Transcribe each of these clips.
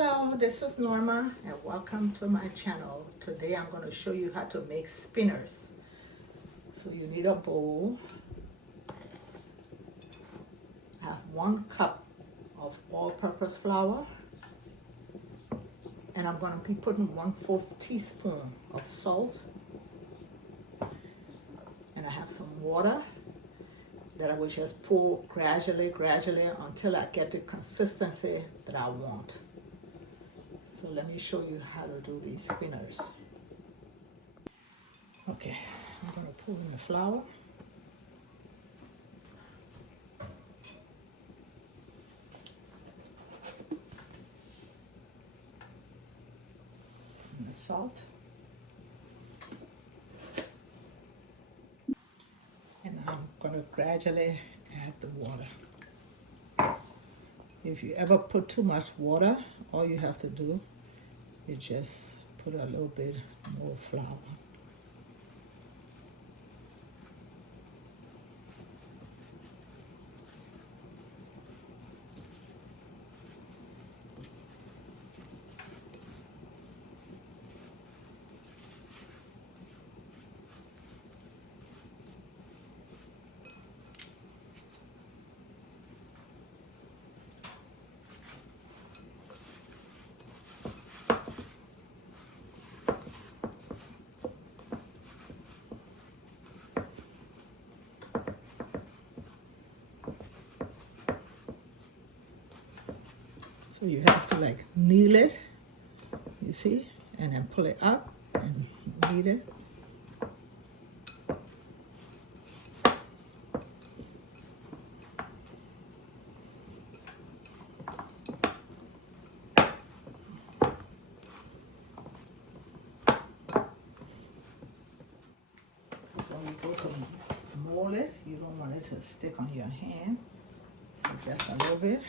Hello, this is Norma and welcome to my channel. Today I'm going to show you how to make spinners. So you need a bowl. I have 1 cup of all-purpose flour and I'm going to be putting 1/4 teaspoon of salt, and I have some water that I will just pour gradually until I get the consistency that I want. So let me show you how to do these spinners. Okay, I'm going to pour in the flour. And the salt. And I'm going to gradually add the water. If you ever put too much water, all you have to do is just put a little bit more flour. So you have to like knead it, you see, and then pull it up and knead it. So you go to mold it, you don't want it to stick on your hand, so just a little bit.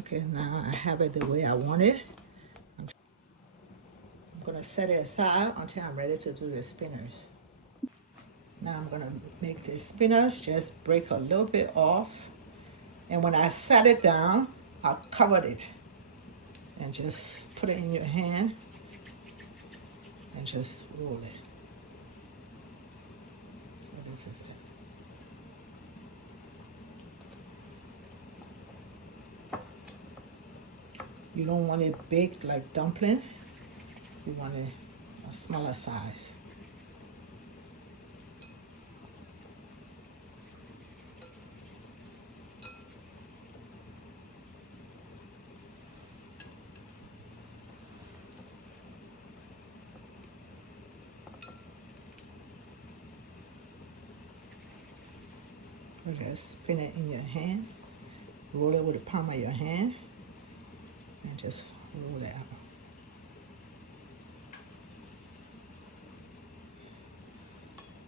Okay, now I have it the way I want it. I'm going to set it aside until I'm ready to do the spinners. Now I'm going to make the spinners, just break a little bit off. And when I set it down, I covered it. And just put it in your hand and just roll it. So this is it. You don't want it baked like dumpling. You want it a smaller size. You just spin it in your hand. Roll it with the palm of your hand. And just roll it out.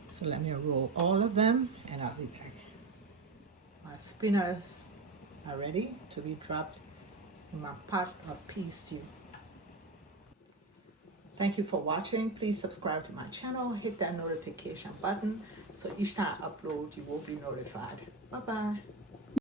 So let me roll all of them and I'll be back. My spinners are ready to be dropped in my pot of pea stew. Thank you for watching. Please subscribe to my channel. Hit that notification button so each time I upload you will be notified. Bye-bye.